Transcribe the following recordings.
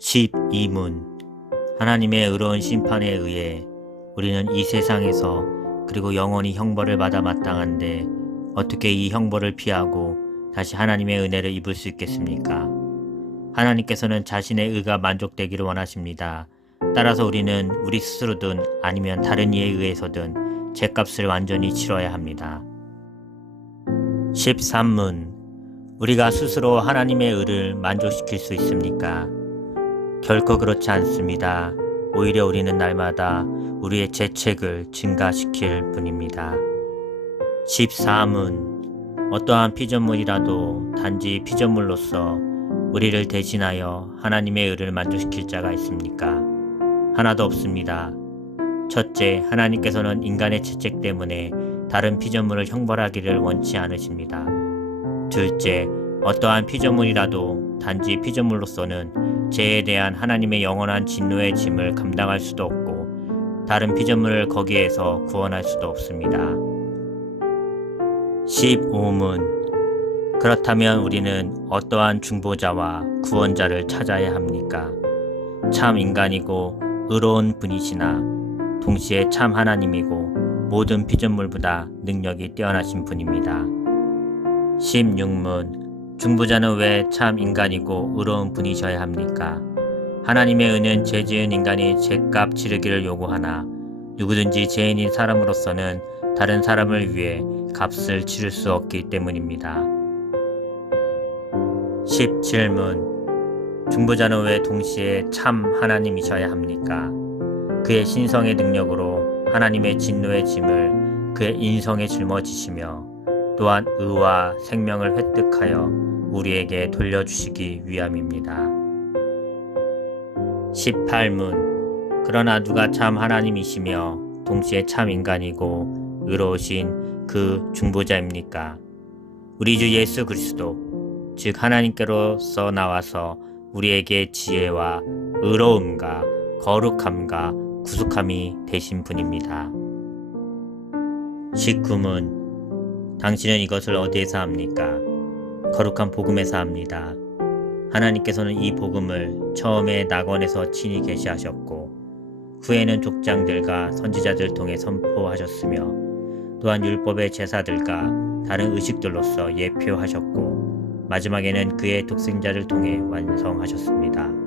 12문 하나님의 의로운 심판에 의해 우리는 이 세상에서 그리고 영원히 형벌을 받아 마땅한데 어떻게 이 형벌을 피하고 다시 하나님의 은혜를 입을 수 있겠습니까? 하나님께서는 자신의 의가 만족되기를 원하십니다. 따라서 우리는 우리 스스로든 아니면 다른 이에 의해서든 죗값을 완전히 치러야 합니다. 13문 우리가 스스로 하나님의 의를 만족시킬 수 있습니까? 결코 그렇지 않습니다. 오히려 우리는 날마다 우리의 죄책을 증가시킬 뿐입니다. 14문 어떠한 피조물이라도 단지 피조물로서 우리를 대신하여 하나님의 의를 만족시킬 자가 있습니까? 하나도 없습니다. 첫째, 하나님께서는 인간의 죄책 때문에 다른 피조물을 형벌하기를 원치 않으십니다. 둘째, 어떠한 피조물이라도 단지 피조물로서는 죄에 대한 하나님의 영원한 진노의 짐을 감당할 수도 없고 다른 피조물을 거기에서 구원할 수도 없습니다. 15문 그렇다면 우리는 어떠한 중보자와 구원자를 찾아야 합니까? 참 인간이고 의로운 분이시나 동시에 참 하나님이고 모든 피조물보다 능력이 뛰어나신 분입니다. 16문 중보자는 왜 참 인간이고 의로운 분이셔야 합니까? 하나님의 의는 죄 지은 인간이 죄값 치르기를 요구하나 누구든지 죄인인 사람으로서는 다른 사람을 위해 값을 치를 수 없기 때문입니다. 17문 중보자는 왜 동시에 참 하나님이셔야 합니까? 그의 신성의 능력으로 하나님의 진노의 짐을 그의 인성에 짊어지시며 또한 의와 생명을 획득하여 우리에게 돌려주시기 위함입니다. 18문 그러나 누가 참 하나님이시며 동시에 참 인간이고 의로우신 그 중보자입니까? 우리 주 예수 그리스도 즉 하나님께로서 나와서 우리에게 지혜와 의로움과 거룩함과 구속함이 되신 분입니다. 19문 당신은 이것을 어디에서 합니까? 거룩한 복음에서 합니다. 하나님께서는 이 복음을 처음에 낙원에서 친히 계시하셨고 후에는 족장들과 선지자들 통해 선포하셨으며 또한 율법의 제사들과 다른 의식들로서 예표하셨고 마지막에는 그의 독생자를 통해 완성하셨습니다.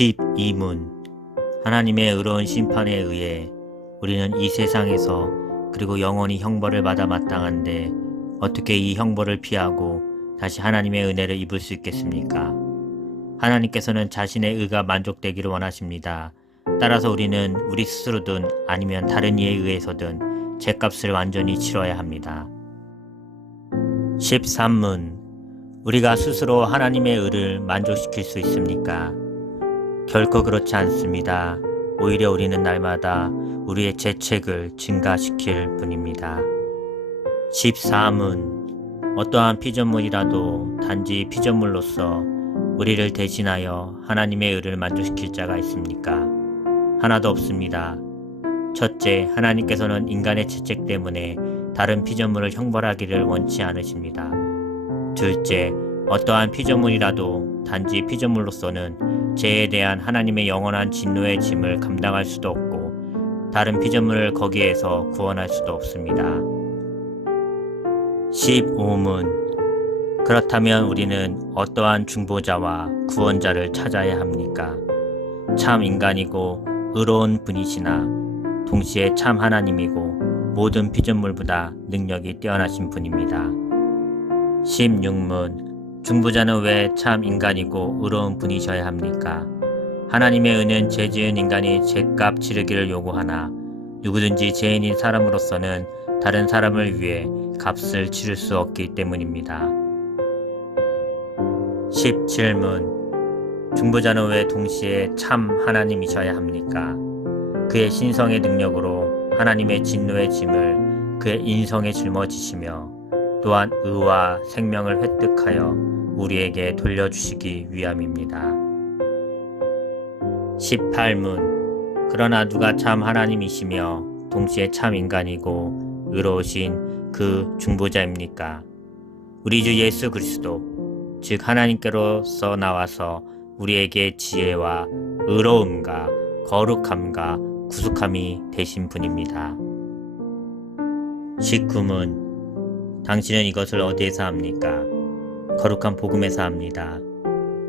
12문 하나님의 의로운 심판에 의해 우리는 이 세상에서 그리고 영원히 형벌을 받아 마땅한데 어떻게 이 형벌을 피하고 다시 하나님의 은혜를 입을 수 있겠습니까? 하나님께서는 자신의 의가 만족되기를 원하십니다. 따라서 우리는 우리 스스로든 아니면 다른 이에 의해서든 죗값을 완전히 치러야 합니다. 13문 우리가 스스로 하나님의 의를 만족시킬 수 있습니까? 결코 그렇지 않습니다. 오히려 우리는 날마다 우리의 죄책을 증가시킬 뿐입니다. 14문 어떠한 피조물이라도 단지 피조물로서 우리를 대신하여 하나님의 의를 만족시킬 자가 있습니까? 하나도 없습니다. 첫째, 하나님께서는 인간의 죄책 때문에 다른 피조물을 형벌하기를 원치 않으십니다. 둘째, 어떠한 피조물이라도 단지 피조물로서는 죄에 대한 하나님의 영원한 진노의 짐을 감당할 수도 없고 다른 피조물을 거기에서 구원할 수도 없습니다. 15문 그렇다면 우리는 어떠한 중보자와 구원자를 찾아야 합니까? 참 인간이고 의로운 분이시나 동시에 참 하나님이고 모든 피조물보다 능력이 뛰어나신 분입니다. 16문 중보자는 왜 참 인간이고 의로운 분이셔야 합니까? 하나님의 의는 죄 지은 인간이 죄값 치르기를 요구하나 누구든지 죄인인 사람으로서는 다른 사람을 위해 값을 치를 수 없기 때문입니다. 17문 중보자는 왜 동시에 참 하나님이셔야 합니까? 그의 신성의 능력으로 하나님의 진노의 짐을 그의 인성에 짊어지시며 또한 의와 생명을 획득하여 우리에게 돌려주시기 위함입니다. 18문 그러나 누가 참 하나님이시며 동시에 참 인간이고 의로우신 그 중보자입니까? 우리 주 예수 그리스도 즉 하나님께로서 나와서 우리에게 지혜와 의로움과 거룩함과 구속함이 되신 분입니다. 19문 당신은 이것을 어디에서 합니까? 거룩한 복음에서 합니다.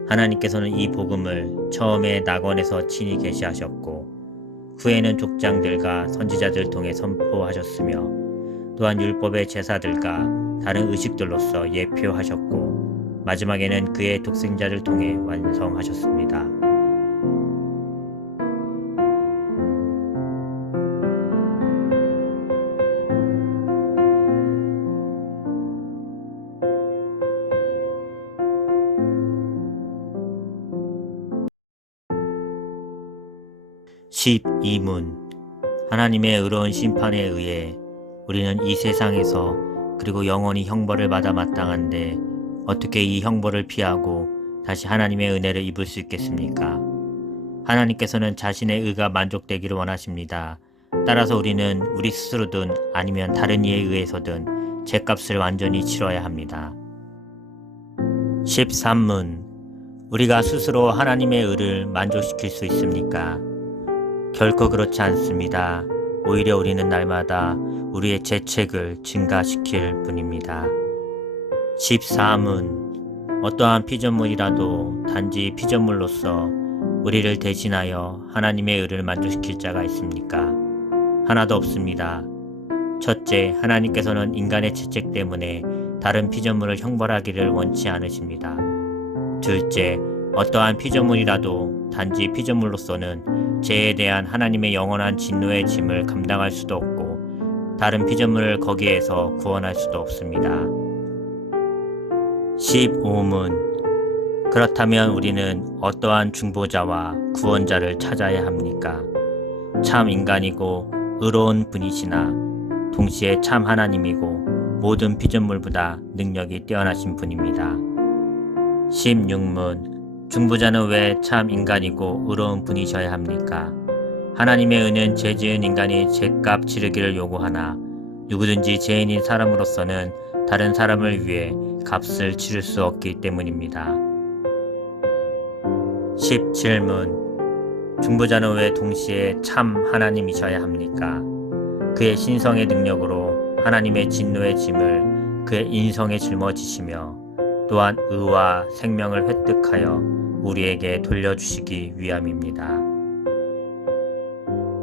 하나님께서는 이 복음을 처음에 낙원에서 친히 계시하셨고 후에는 족장들과 선지자들 통해 선포하셨으며 또한 율법의 제사들과 다른 의식들로서 예표하셨고 마지막에는 그의 독생자를 통해 완성하셨습니다. 12문 하나님의 의로운 심판에 의해 우리는 이 세상에서 그리고 영원히 형벌을 받아 마땅한데 어떻게 이 형벌을 피하고 다시 하나님의 은혜를 입을 수 있겠습니까? 하나님께서는 자신의 의가 만족되기를 원하십니다. 따라서 우리는 우리 스스로든 아니면 다른 이에 의해서든 죗값을 완전히 치러야 합니다. 13문 우리가 스스로 하나님의 의를 만족시킬 수 있습니까? 결코 그렇지 않습니다. 오히려 우리는 날마다 우리의 죄책을 증가시킬 뿐입니다. 14문 어떠한 피조물이라도 단지 피조물로서 우리를 대신하여 하나님의 의를 만족시킬 자가 있습니까? 하나도 없습니다. 첫째, 하나님께서는 인간의 죄책 때문에 다른 피조물을 형벌하기를 원치 않으십니다. 둘째, 어떠한 피조물이라도 단지 피조물로서는 죄에 대한 하나님의 영원한 진노의 짐을 감당할 수도 없고 다른 피조물을 거기에서 구원할 수도 없습니다. 15문 그렇다면 우리는 어떠한 중보자와 구원자를 찾아야 합니까? 참 인간이고 의로운 분이시나 동시에 참 하나님이고 모든 피조물보다 능력이 뛰어나신 분입니다. 16문 중보자는 왜 참 인간이고 의로운 분이셔야 합니까? 하나님의 은은 죄 지은 인간이 죄값 치르기를 요구하나 누구든지 죄인인 사람으로서는 다른 사람을 위해 값을 치를 수 없기 때문입니다. 17문 중보자는 왜 동시에 참 하나님이셔야 합니까? 그의 신성의 능력으로 하나님의 진노의 짐을 그의 인성에 짊어지시며 또한 의와 생명을 획득하여 우리에게 돌려주시기 위함입니다.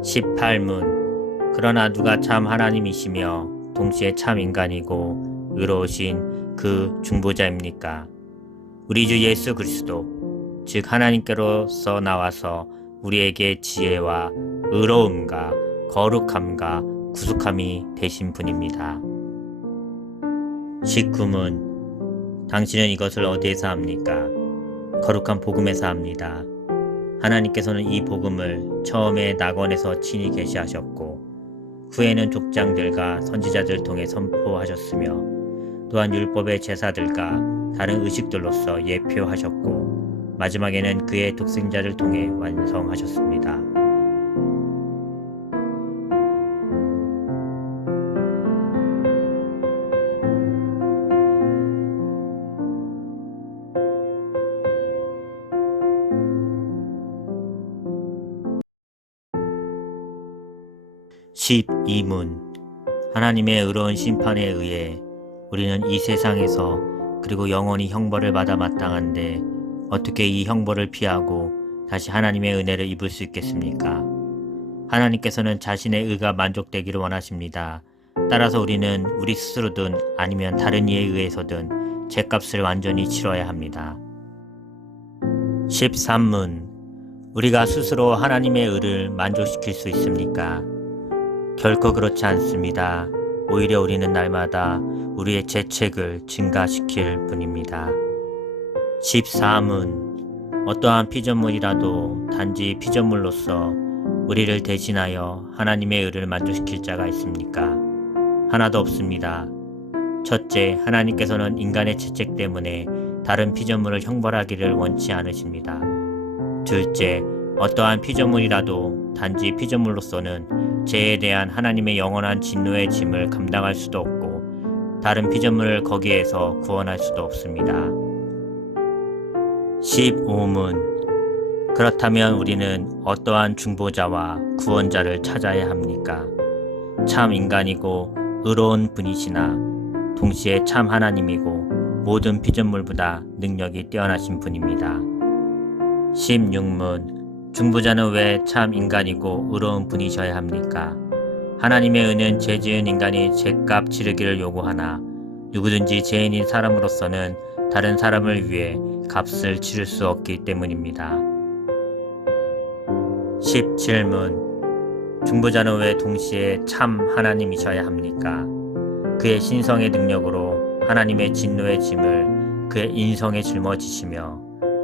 18문 그러나 누가 참 하나님이시며 동시에 참 인간이고 의로우신 그 중보자입니까? 우리 주 예수 그리스도 즉 하나님께로서 나와서 우리에게 지혜와 의로움과 거룩함과 구속함이 되신 분입니다. 19문 당신은 이것을 어디에서 합니까? 거룩한 복음에서 합니다. 하나님께서는 이 복음을 처음에 낙원에서 친히 계시하셨고 후에는 족장들과 선지자들 통해 선포하셨으며 또한 율법의 제사들과 다른 의식들로서 예표하셨고 마지막에는 그의 독생자를 통해 완성하셨습니다. 12문 하나님의 의로운 심판에 의해 우리는 이 세상에서 그리고 영원히 형벌을 받아 마땅한데 어떻게 이 형벌을 피하고 다시 하나님의 은혜를 입을 수 있겠습니까? 하나님께서는 자신의 의가 만족되기를 원하십니다. 따라서 우리는 우리 스스로든 아니면 다른 이에 의해서든 죗값을 완전히 치러야 합니다. 13문 우리가 스스로 하나님의 의를 만족시킬 수 있습니까? 결코 그렇지 않습니다. 오히려 우리는 날마다 우리의 죄책을 증가시킬 뿐입니다. 14문 어떠한 피조물이라도 단지 피조물로서 우리를 대신하여 하나님의 의를 만족시킬 자가 있습니까? 하나도 없습니다. 첫째, 하나님께서는 인간의 죄책 때문에 다른 피조물을 형벌하기를 원치 않으십니다. 둘째, 어떠한 피조물이라도 단지 피조물로서는 죄에 대한 하나님의 영원한 진노의 짐을 감당할 수도 없고 다른 피조물을 거기에서 구원할 수도 없습니다. 15문. 그렇다면 우리는 어떠한 중보자와 구원자를 찾아야 합니까? 참 인간이고 의로운 분이시나 동시에 참 하나님이고 모든 피조물보다 능력이 뛰어나신 분입니다. 16문. 중보자는 왜 참 인간이고 의로운 분이셔야 합니까? 하나님의 은은 죄 지은 인간이 죄값 치르기를 요구하나 누구든지 죄인인 사람으로서는 다른 사람을 위해 값을 치를 수 없기 때문입니다. 17문. 중보자는 왜 동시에 참 하나님이셔야 합니까? 그의 신성의 능력으로 하나님의 진노의 짐을 그의 인성에 짊어지시며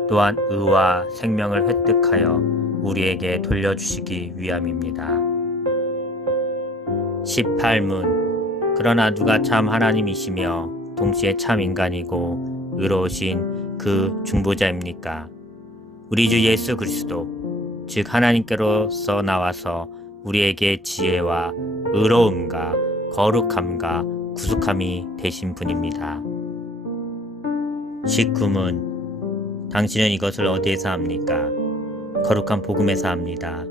또한 의와 생명을 획득하여 우리에게 돌려주시기 위함입니다. 18문. 그러나 누가 참 하나님이시며 동시에 참 인간이고 의로우신 그 중보자입니까? 우리 주 예수 그리스도 즉 하나님께로서 나와서 우리에게 지혜와 의로움과 거룩함과 구속함이 되신 분입니다. 19문. 당신은 이것을 어디에서 합니까? 거룩한 복음에서 합니다.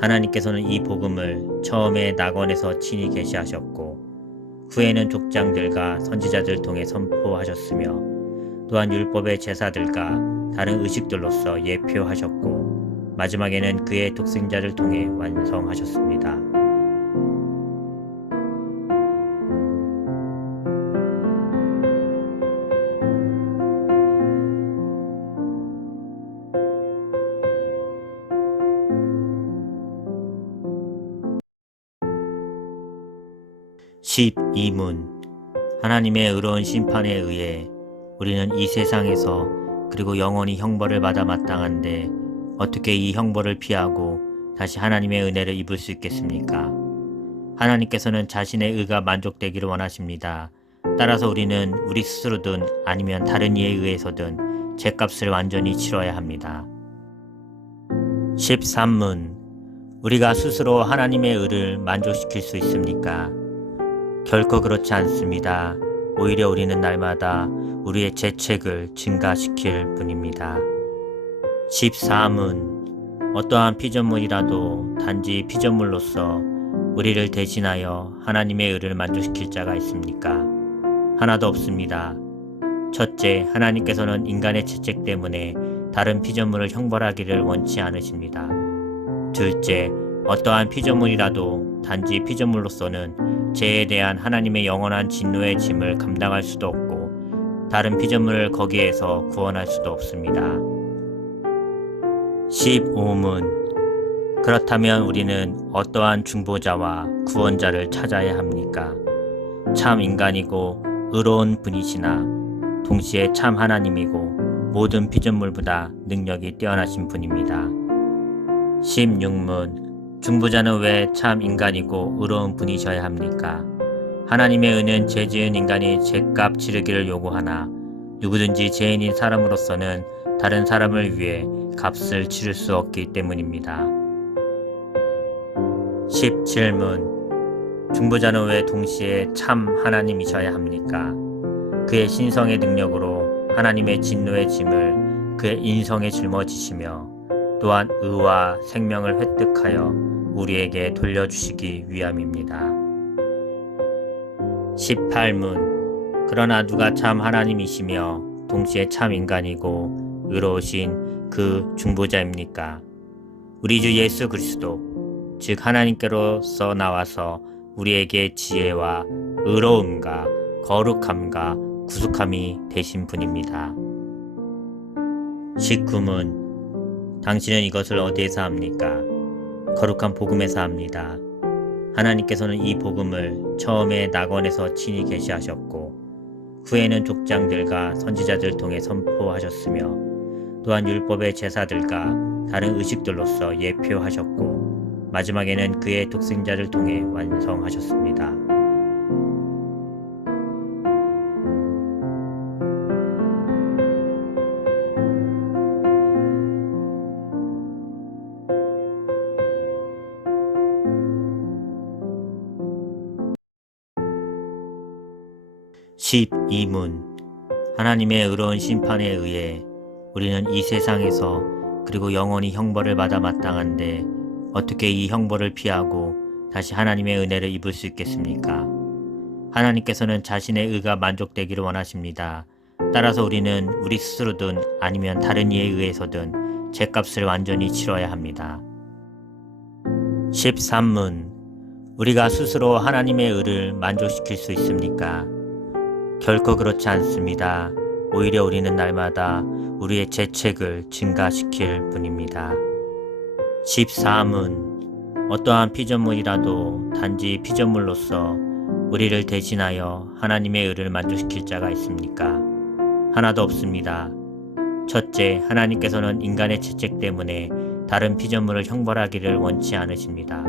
하나님께서는 이 복음을 처음에 낙원에서 친히 계시하셨고 후에는 족장들과 선지자들 통해 선포하셨으며 또한 율법의 제사들과 다른 의식들로서 예표하셨고 마지막에는 그의 독생자를 통해 완성하셨습니다. 12문. 하나님의 의로운 심판에 의해 우리는 이 세상에서 그리고 영원히 형벌을 받아 마땅한데 어떻게 이 형벌을 피하고 다시 하나님의 은혜를 입을 수 있겠습니까? 하나님께서는 자신의 의가 만족되기를 원하십니다. 따라서 우리는 우리 스스로든 아니면 다른 이에 의해서든 죄값을 완전히 치러야 합니다. 13문. 우리가 스스로 하나님의 의를 만족시킬 수 있습니까? 결코 그렇지 않습니다. 오히려 우리는 날마다 우리의 죄책을 증가시킬 뿐입니다. 14문. 어떠한 피조물이라도 단지 피조물로서 우리를 대신하여 하나님의 의를 만족시킬 자가 있습니까? 하나도 없습니다. 첫째, 하나님께서는 인간의 죄책 때문에 다른 피조물을 형벌하기를 원치 않으십니다. 둘째, 어떠한 피조물이라도 단지 피조물로서는 죄에 대한 하나님의 영원한 진노의 짐을 감당할 수도 없고 다른 피조물을 거기에서 구원할 수도 없습니다. 15문. 그렇다면 우리는 어떠한 중보자와 구원자를 찾아야 합니까? 참 인간이고 의로운 분이시나 동시에 참 하나님이고 모든 피조물보다 능력이 뛰어나신 분입니다. 16문. 중보자는 왜 참 인간이고 의로운 분이셔야 합니까? 하나님의 은은 죄 지은 인간이 죄값 치르기를 요구하나 누구든지 죄인인 사람으로서는 다른 사람을 위해 값을 치를 수 없기 때문입니다. 17문. 중보자는 왜 동시에 참 하나님이셔야 합니까? 그의 신성의 능력으로 하나님의 진노의 짐을 그의 인성에 짊어지시며 또한 의와 생명을 획득하여 우리에게 돌려주시기 위함입니다. 18문. 그러나 누가 참 하나님이시며 동시에 참 인간이고 의로우신 그 중보자입니까? 우리 주 예수 그리스도 즉 하나님께로서 나와서 우리에게 지혜와 의로움과 거룩함과 구속함이 되신 분입니다. 19문. 당신은 이것을 어디에서 합니까? 거룩한 복음에서 합니다. 하나님께서는 이 복음을 처음에 낙원에서 친히 계시하셨고 후에는 족장들과 선지자들 통해 선포하셨으며 또한 율법의 제사들과 다른 의식들로서 예표하셨고 마지막에는 그의 독생자를 통해 완성하셨습니다. 12문 하나님의 의로운 심판에 의해 우리는 이 세상에서 그리고 영원히 형벌을 받아 마땅한데 어떻게 이 형벌을 피하고 다시 하나님의 은혜를 입을 수 있겠습니까? 하나님께서는 자신의 의가 만족되기를 원하십니다. 따라서 우리는 우리 스스로든 아니면 다른 이에 의해서든 죗값을 완전히 치러야 합니다. 13문 우리가 스스로 하나님의 의를 만족시킬 수 있습니까? 결코 그렇지 않습니다. 오히려 우리는 날마다 우리의 죄책을 증가시킬 뿐입니다. 14문 어떠한 피조물이라도 단지 피조물로서 우리를 대신하여 하나님의 의를 만족시킬 자가 있습니까? 하나도 없습니다. 첫째, 하나님께서는 인간의 죄책 때문에 다른 피조물을 형벌하기를 원치 않으십니다.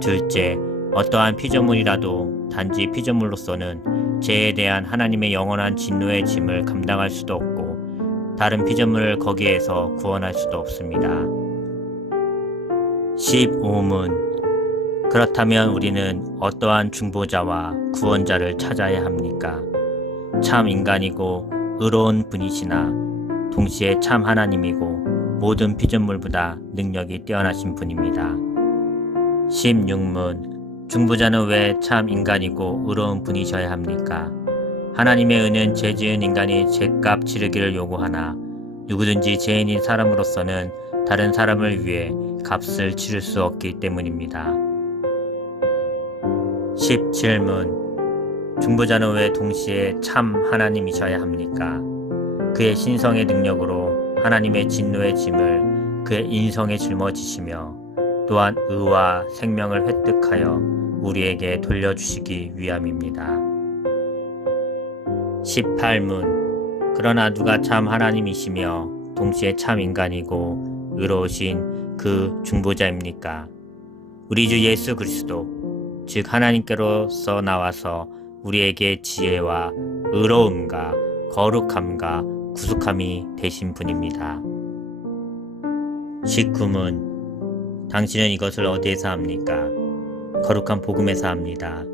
둘째, 어떠한 피조물이라도 단지 피조물로서는 죄에 대한 하나님의 영원한 진노의 짐을 감당할 수도 없고 다른 피조물을 거기에서 구원할 수도 없습니다. 15문 그렇다면 우리는 어떠한 중보자와 구원자를 찾아야 합니까? 참 인간이고 의로운 분이시나 동시에 참 하나님이고 모든 피조물보다 능력이 뛰어나신 분입니다. 16문 중보자는 왜 참 인간이고 의로운 분이셔야 합니까? 하나님의 은은 죄 지은 인간이 죄값 치르기를 요구하나 누구든지 죄인인 사람으로서는 다른 사람을 위해 값을 치를 수 없기 때문입니다. 17문 중보자는 왜 동시에 참 하나님이셔야 합니까? 그의 신성의 능력으로 하나님의 진노의 짐을 그의 인성에 짊어지시며 또한 의와 생명을 획득하여 우리에게 돌려주시기 위함입니다. 18문 그러나 누가 참 하나님이시며 동시에 참 인간이고 의로우신 그 중보자입니까? 우리 주 예수 그리스도 즉 하나님께로서 나와서 우리에게 지혜와 의로움과 거룩함과 구속함이 되신 분입니다. 19문 당신은 이것을 어디에서 합니까? 거룩한 복음에서 합니다.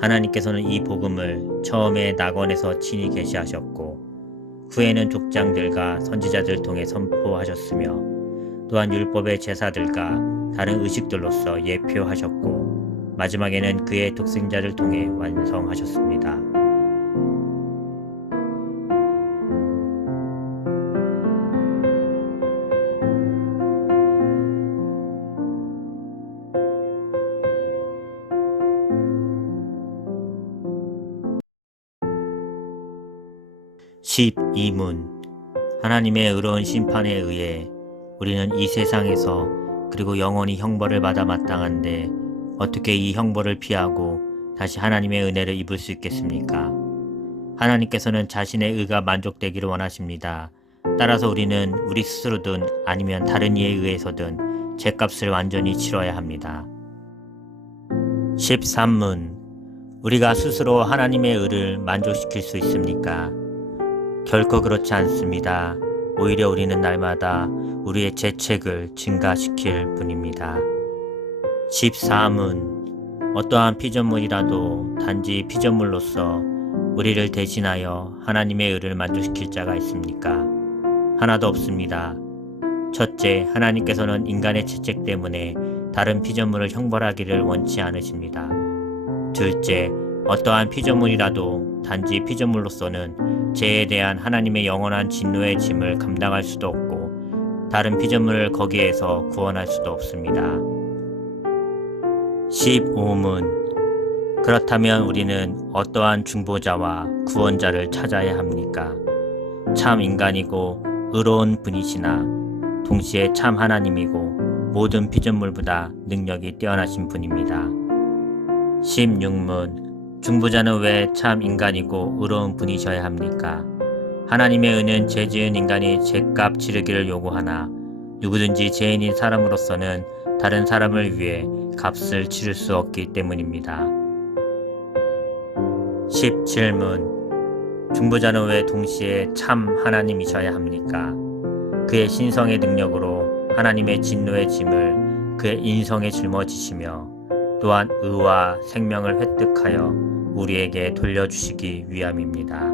하나님께서는 이 복음을 처음에 낙원에서 친히 계시하셨고 후에는 족장들과 선지자들 통해 선포하셨으며 또한 율법의 제사들과 다른 의식들로서 예표하셨고 마지막에는 그의 독생자를 통해 완성하셨습니다. 12문 하나님의 의로운 심판에 의해 우리는 이 세상에서 그리고 영원히 형벌을 받아 마땅한데 어떻게 이 형벌을 피하고 다시 하나님의 은혜를 입을 수 있겠습니까? 하나님께서는 자신의 의가 만족되기를 원하십니다. 따라서 우리는 우리 스스로든 아니면 다른 이에 의해서든 죗값을 완전히 치러야 합니다. 13문 우리가 스스로 하나님의 의를 만족시킬 수 있습니까? 결코 그렇지 않습니다. 오히려 우리는 날마다 우리의 죄책을 증가시킬 뿐입니다. 14문 어떠한 피조물이라도 단지 피조물로서 우리를 대신하여 하나님의 의를 만족시킬 자가 있습니까? 하나도 없습니다. 첫째, 하나님께서는 인간의 죄책 때문에 다른 피조물을 형벌하기를 원치 않으십니다. 둘째, 어떠한 피조물이라도 단지 피조물로서는 죄에 대한 하나님의 영원한 진노의 짐을 감당할 수도 없고 다른 피조물을 거기에서 구원할 수도 없습니다. 15문 그렇다면 우리는 어떠한 중보자와 구원자를 찾아야 합니까? 참 인간이고 의로운 분이시나 동시에 참 하나님이고 모든 피조물보다 능력이 뛰어나신 분입니다. 16문 중보자는 왜 참 인간이고 의로운 분이셔야 합니까? 하나님의 은은 죄 지은 인간이 죄값 치르기를 요구하나 누구든지 죄인인 사람으로서는 다른 사람을 위해 값을 치를 수 없기 때문입니다. 17문 중보자는 왜 동시에 참 하나님이셔야 합니까? 그의 신성의 능력으로 하나님의 진노의 짐을 그의 인성에 짊어지시며 또한 의와 생명을 획득하여 우리에게 돌려주시기 위함입니다.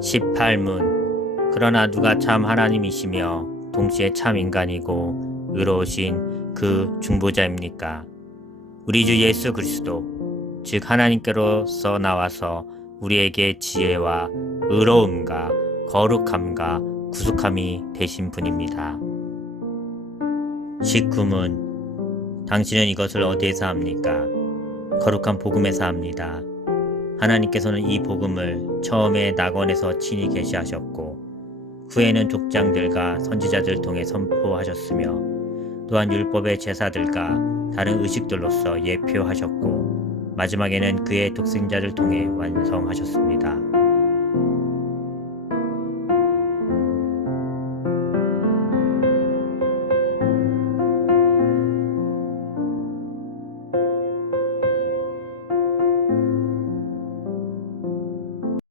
18문 그러나 누가 참 하나님이시며 동시에 참 인간이고 의로우신 그 중보자입니까? 우리 주 예수 그리스도 즉 하나님께로서 나와서 우리에게 지혜와 의로움과 거룩함과 구속함이 되신 분입니다. 19문 당신은 이것을 어디에서 합니까? 거룩한 복음에서 합니다. 하나님께서는 이 복음을 처음에 낙원에서 친히 계시하셨고 후에는 족장들과 선지자들 통해 선포하셨으며 또한 율법의 제사들과 다른 의식들로서 예표하셨고 마지막에는 그의 독생자를 통해 완성하셨습니다.